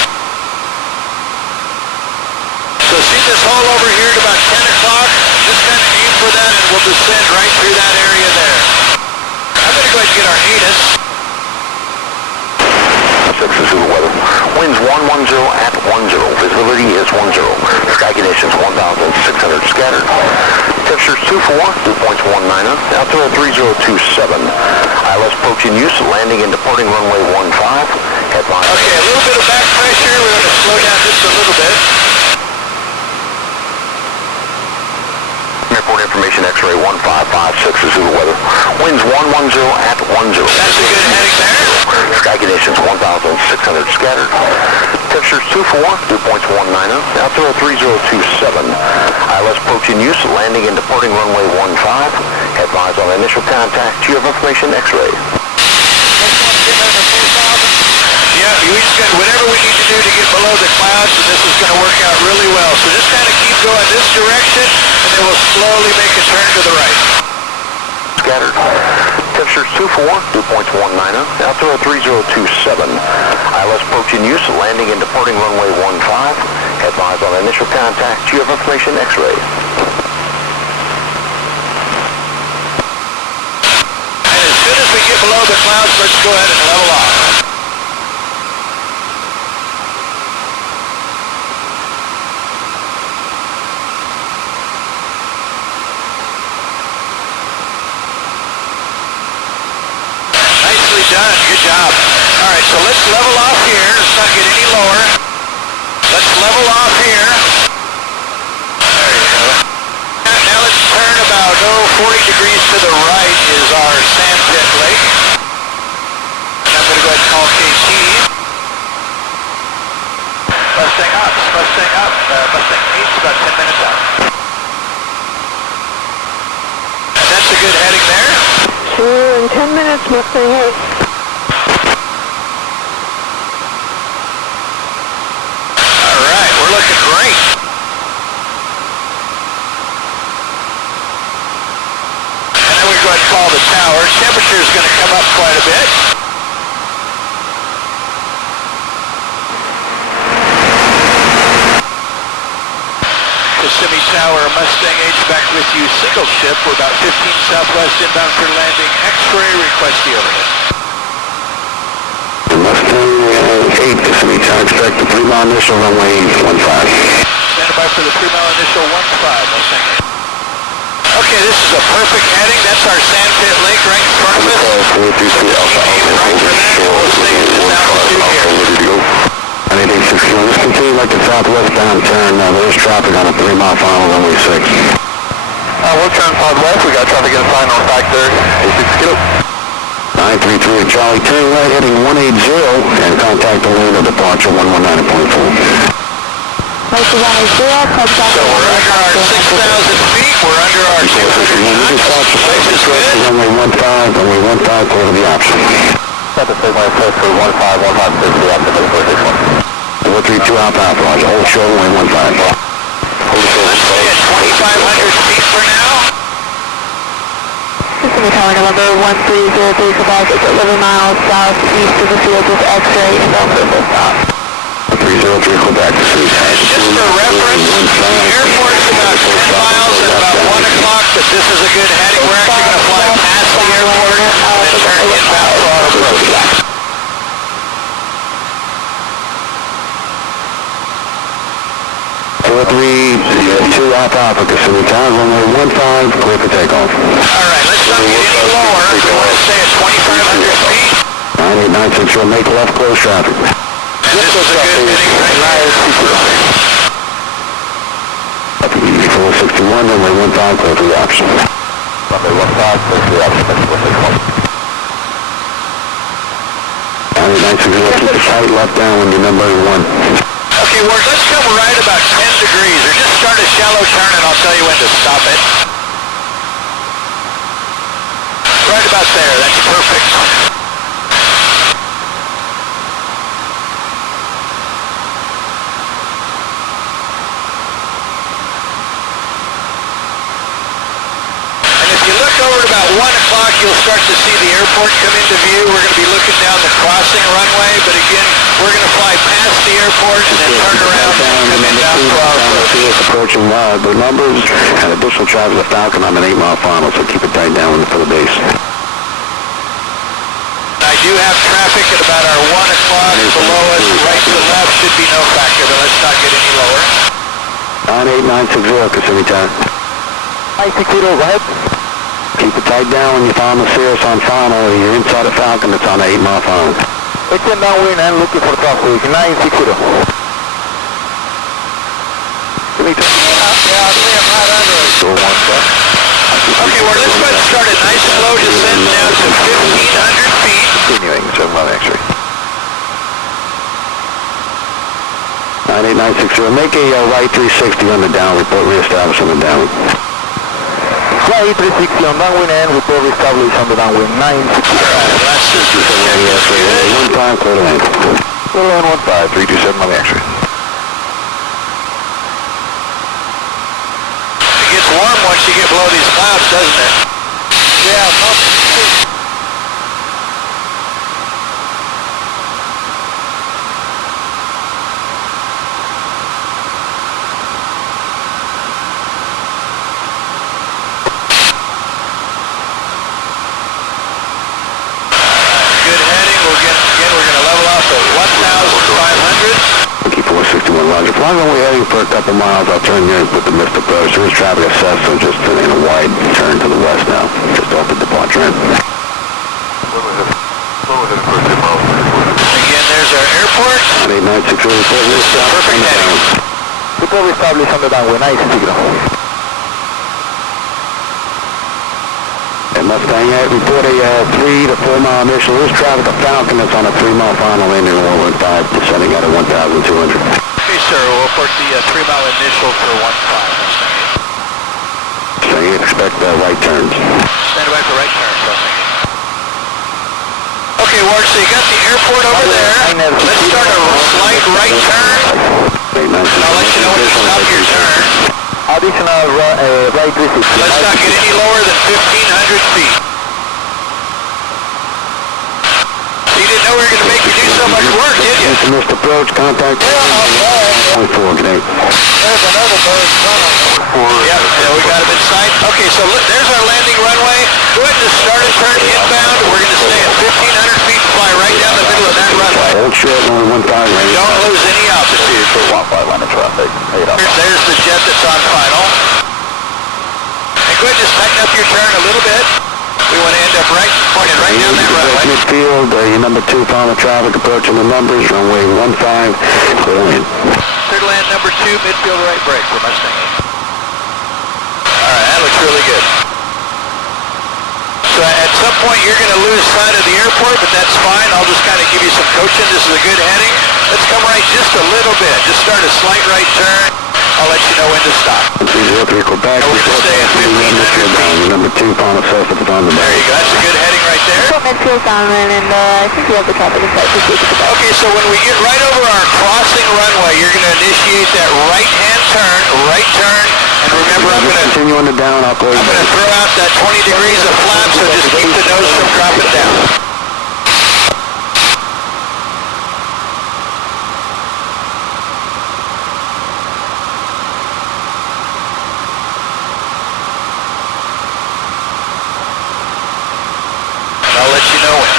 So see this hole over here at about 10 o'clock? Just kind of aim for that, and we'll descend right through that area there. I'm going to go ahead and get our ATIS. 6 is Zulu weather. Winds 110 at 10. Visibility is 10. Sky conditions 1,600 scattered. Temperatures 24, dew points 19er. Altitude 3027. ILS approaching use, landing and departing runway 15. Headline. Okay, a little bit of back pressure. We're going to slow down just a little bit. Airport information X-ray 1556 is Zulu weather. Winds 110 at 10. That's a good heading there. Sky conditions 1,600 scattered. Temperatures 24, dew points 19er. Altitude 3027. ILS approaching use, landing and departing runway 15. Advise on initial contact. You have information X-ray. Yeah, we just got whatever we need to do to get below the clouds, and this is going to work out really well. So just kind of keep going this direction, and then we'll slowly make a turn to the right. Scattered. Temperatures 24, dew points 19er. Altitude 3027. ILS approaching use, landing and departing runway 15. Advise on initial contact. You have information X-ray. And as soon as we get below the clouds, let's go ahead and level off. Done. Good job. All right, so let's level off here. Let's not get any lower. Let's level off here. There you go. Now let's turn about 40 degrees to the right is our Sandpit Lake. And I'm going to go ahead and call KT. Mustang up. Mustang up. Mustang 8's about 10 minutes out. And that's a good heading there. Sure, in 10 minutes, Mustang 8. Looking great. And then we go ahead and call the tower. Temperature is going to come up quite a bit. Kissimmee Tower, Mustang H back with you. Single ship. We're about 15 southwest inbound for landing. X-ray, request the overhead. Mustang 8, Kissimmee Tower, expect the 3-mile initial runway 15. Stand by for the 3-mile initial 15, Mustang 8. Okay, this is a perfect heading. That's our Sandpit Lake right in front of us. So keep aiming right for that, and we'll stay at this altitude here. Anything 61, let's continue like the southwestbound turn. There's traffic on a 3-mile final runway 6. We'll turn southwest. We got traffic in sign on factor 86 kilo. 933 at Charlie, turn right heading 180 and contact the lane of departure 119.4. Mike 180, contact So we're under our 6,000 feet, we're under our 200 knots. Life is good. Runway 15, runway 15, clear to the option. That's the same way for 15, 15, 6, the option for 6. 432 Alpha Alpha, Roger, hold short, runway 15. Let's stay at 2,500 feet for now. Kissimmee Tower, November 1303, Quebec, it's 11 miles southeast of the field with X-ray and don't purple stop. 303 Quebec, And just for reference, the airport's about 10 miles at about 1 o'clock, but this is a good heading. We're actually going to fly past the airport and then turn inbound for our approach. 432 Alpha Alpha, Kissimmee Tower, runway 15, clear for takeoff. All right, let's not get any lower. We want to stay at 2,500 feet. 9896, you'll make left, close traffic. And this is a good heading right here. 461, runway 15, clear for the option. Runway 15, clear for the option. 9896, you'll keep the tight left down when you're number 1. Okay, Ward, let's come right about 10 degrees, or just start a shallow turn and I'll tell you when to stop it. Right about there, that's perfect. over at about 1 o'clock, you'll start to see the airport come into view. We're going to be looking down the crossing runway, but again, we're going to fly past the airport and then turn around and come in down for our approach. Approaching the numbers and additional traffic to Falcon. I'm an 8-mile final, so keep it tight down for the base. I do have traffic at about our 1 o'clock below us, right to left, should be no factor, but let's not get any lower. 98960, Kissimmee time. 960, go ahead. Keep it tight down when you find the Cirrus on final. You're inside of Falcon, it's on the 8-mile final. Extend downwind and looking for traffic, 960. Yeah, I'll see him right under us. Go 1 step. Okay, well, let's go ahead and start a nice slow descent down to 1,500 feet. Continuing, 7-mile X-ray. 98960, make a right 360 on the down, report reestablish on the down. Right 360 on downwind and report reestablish on the downwind, 960. Alright, last system check is good. 1-5, clear to land. Clear to land 15, 327 on the X-ray. It gets warm once you get below these clouds, doesn't it? Yeah, good heading. We're going to level off at 1,500. Keep 461 Roger. Flying only heading for a couple miles. I'll turn here with the missed approach. There is traffic assessed, so just in a wide turn to the west now. Just off the departure end. Again, there's our airport. 98960 report reestablish on the down. Report reestablish on the downwind, 960. And Mustang, report a 3 to 4 mile initial. There's traffic to Falcon that's on a 3-mile final landing at 115, descending out of 1,200. Okay, sir, we'll report the 3-mile initial for 15. So you expect right turns. Stand by for right turn, Mustang. Okay, Ward, so you got the airport over there. Let's start a slight right turn, and I'll let you know when to stop your turn. Additional right 360. Let's not get any lower than 1,500 feet. You didn't know we were going to make you do so much work, did you? Missed approach, contact. Yeah, 4 today. there's another bird coming. Yep, yeah, we got him in sight. Okay, so look, there's our landing runway. Go ahead and start and turn inbound. We're going to stay at 1,500 feet and fly right down the middle of that runway. Hold short, only 1 time range. Don't lose any altitude. For 1-5 line of traffic. There's the jet that's on final. And go ahead and just tighten up your turn a little bit. We want to end up pointed right down that runway. Midfield, your number 2 final traffic approaching the numbers, runway 15, clear to land. Clear to land number 2, midfield right brake for Mustang. Alright, that looks really good. So at some point you're going to lose sight of the airport, but that's fine. I'll just kind of give you some coaching. This is a good heading. Let's come right just a little bit. Just start a slight right turn. I'll let you know when to stop. 303 Quebec. And we're going to stay at 1,500 feet. Number 2 final surface on the There you go. That's a good heading right there. Midfield downwind, and I think we have the traffic in sight. Okay, so when we get right over our crossing runway, you're going to initiate that right-hand turn, right turn, and remember I'm going to continue on the down. I'll close. I'm going to throw out that 20 degrees of flap, so just keep the nose from dropping down. And I'll let you know when.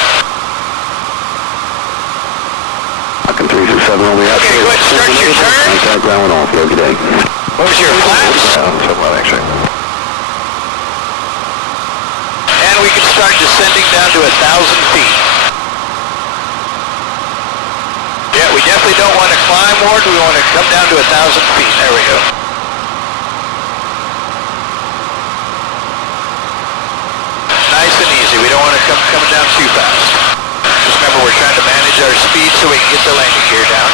Falcon 367 only out. Okay, go ahead and start your turn. Contact ground with all. Good day. What was your flaps? Actually. And we can start descending down to 1,000 feet. Yeah, we definitely don't want to climb, Ward. We want to come down to 1,000 feet. There we go. Nice and easy. We don't want to come down too fast. Just remember, we're trying to manage our speed so we can get the landing gear down.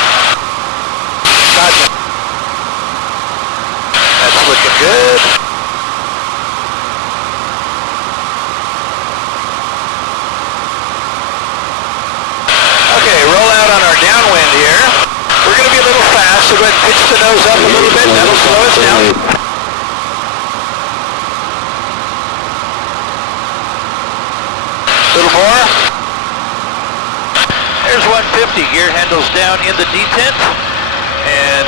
That's looking good. Okay, roll out on our downwind here. We're going to be a little fast, so go ahead and pitch the nose up a little bit. That'll slow us down. gear handles down in the detent. And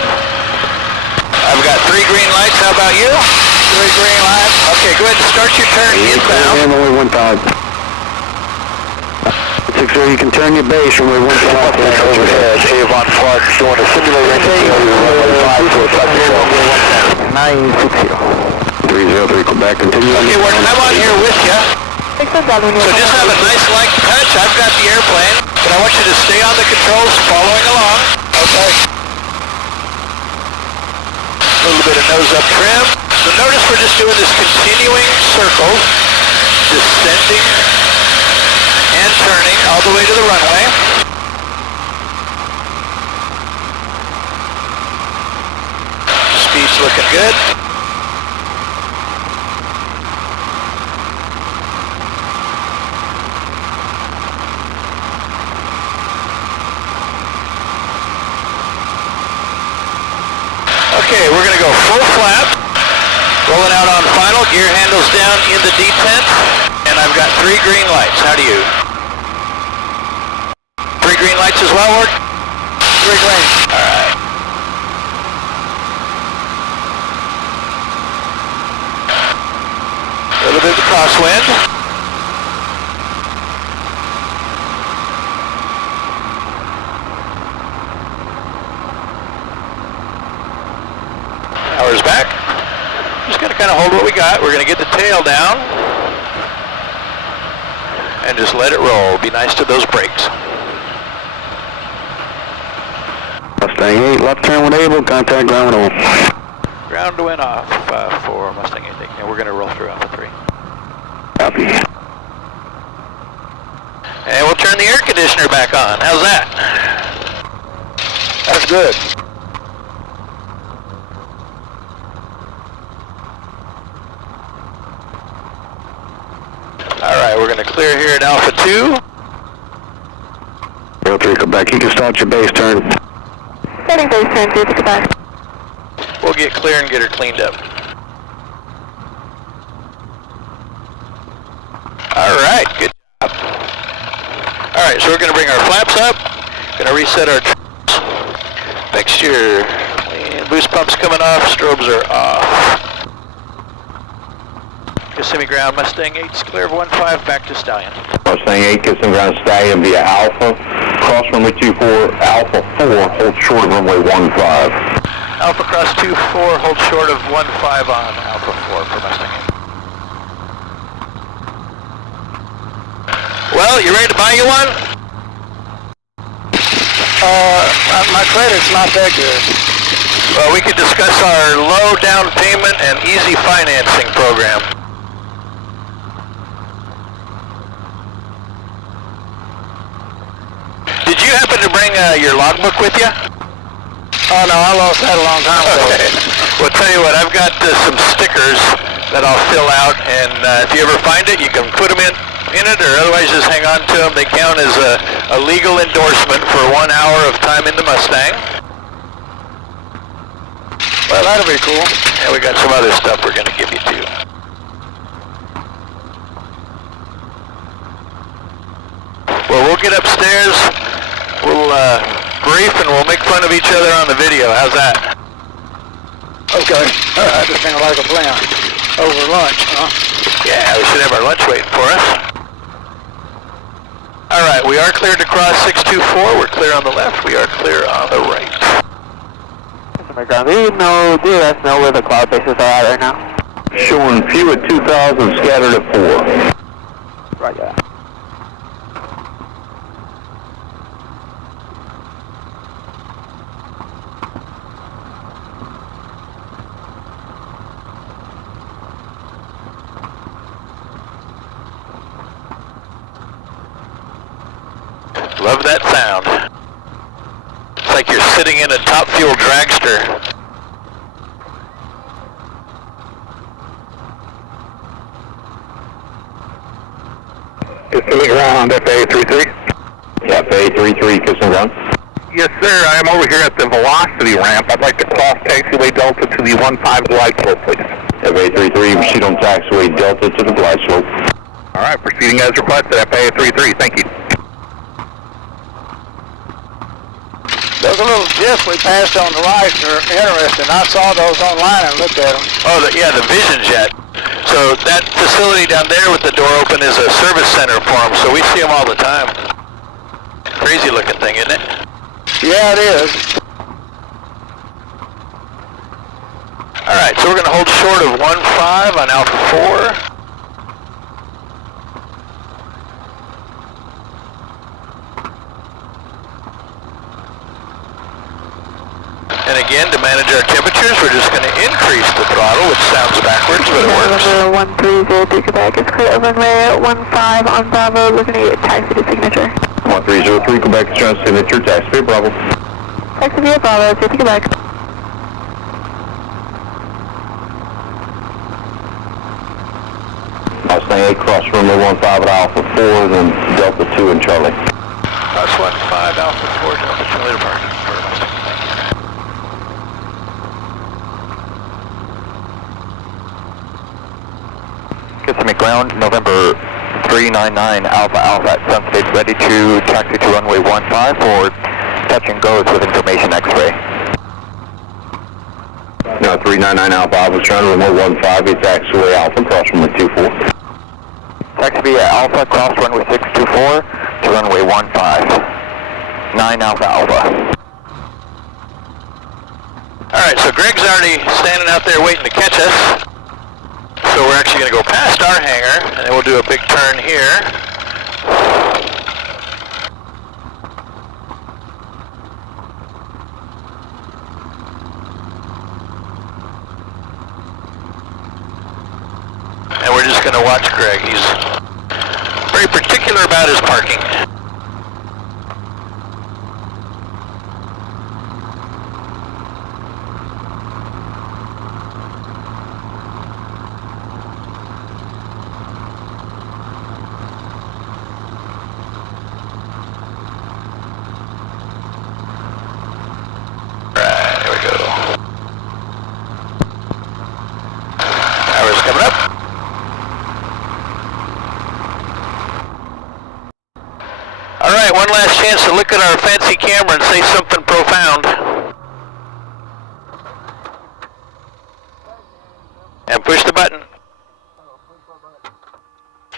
I've got 3 green lights, how about you? 3 green lights. Okay, go ahead and start your turn inbound. Only 1,000. 6-0, you can turn your base from way 1,000. Overhead, Avon Park, showing a simulator entity 960. 303, Quebec, continue. Okay, I'm on here with you. So just have a nice light touch. I've got the airplane, but I want you to stay on the controls following along. Okay. A little bit of nose up trim. So notice we're just doing this continuing circle, descending and turning all the way to the runway. Speed's looking good. Okay, we're going to go full flap, rolling out on final, gear handles down in the detent, and I've got 3 green lights. How do you? 3 green lights as well, Ward? 3 green. All right. A little bit of crosswind. Power's back. Just going to kind of hold what we got. We're going to get the tail down and just let it roll. Be nice to those brakes. Mustang 8, left turn when able, contact ground when able. Ground to wind off for Mustang 8. And we're going to roll through Alpha 3. Copy. And we'll turn the air conditioner back on. How's that? That's good. Alright, we're going to clear here at Alpha 2. 03, Quebec, you can start your base turn. Setting base turn 3 to Quebec. We'll get clear and get her cleaned up. Alright, good job. Alright, so we're going to bring our flaps up. Going to reset our fixture. Boost pump's coming off, strobes are off. Kissimmee ground, Mustang 8's clear of 15, back to Stallion. Mustang 8, Kissimmee ground, Stallion via Alpha. Cross runway 24, Alpha 4, hold short of runway 15. Alpha cross 24, hold short of 15 on Alpha 4 for Mustang 8. Well, you ready to buy you one? My credit's not that good. Well, we could discuss our low down payment and easy financing program. Did you happen to bring your logbook with you? Oh no, I lost that a long time ago. Okay. Well, tell you what, I've got some stickers that I'll fill out, and if you ever find it, you can put them in it, or otherwise just hang on to them. They count as a legal endorsement for 1 hour of time in the Mustang. Well, that'll be cool. And we got some other stuff we're going to give you too. Well, we'll get upstairs, we'll brief, and we'll make fun of each other on the video. How's that? Okay. That just sounded like a plan. Over lunch, huh? Yeah, we should have our lunch waiting for us. All right, we are cleared to cross 624. We're clear on the left. We are clear on the right. Do you guys know where the cloud bases are at right now? Showing few at 2,000, scattered at 4. Right, yeah. Love that sound. It's like you're sitting in a top fuel dragster. Kissimmee ground, FA33. Yeah, FA33, Kissimmee ground. Yes, sir. I am over here at the velocity ramp. I'd like to cross taxiway Delta to the 15 glide slope, please. FA33, proceed on taxiway Delta to the glide slope. All right, proceeding as requested, FA33. Thank you. Those little GIFs we passed on the right are interesting. I saw those online and looked at them. Oh, yeah, the Vision Jet. So that facility down there with the door open is a service center for them, so we see them all the time. Crazy looking thing, isn't it? Yeah, it is. Alright, so we're going to hold short of 1-5 on Alpha 4. And again, to manage our temperatures, we're just going to increase the throttle, which sounds backwards, but it works. Number 130, Quebec is clear of runway 15 on Bravo, looking to get taxi to signature. 1303 Quebec is trying to signature, taxi to Bravo. Taxi via Bravo, safety Quebec. Mustang 8 cross runway 15 at Alpha 4, then Delta 2 and Charlie. Cross 15, Alpha 4, Delta Charlie to parking. Kissimmee ground, November 399 Alpha Alpha at Sun State, ready to taxi to runway 15 for touch and goes with information X-ray. No, 399 Alpha Alpha, trying to runway 15, it's taxiway Alpha, cross runway 24. Taxi via Alpha, cross runway 624 to runway 15. 9 Alpha Alpha. Alright, so Greg's already standing out there waiting to catch us. So we're actually going to go past our hangar, and then we'll do a big turn here. And we're just going to watch Greg. He's very particular about his parking. Alright, one last chance to look at our fancy camera and say something profound. And push the button.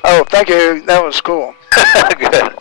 Oh, thank you. That was cool. Good.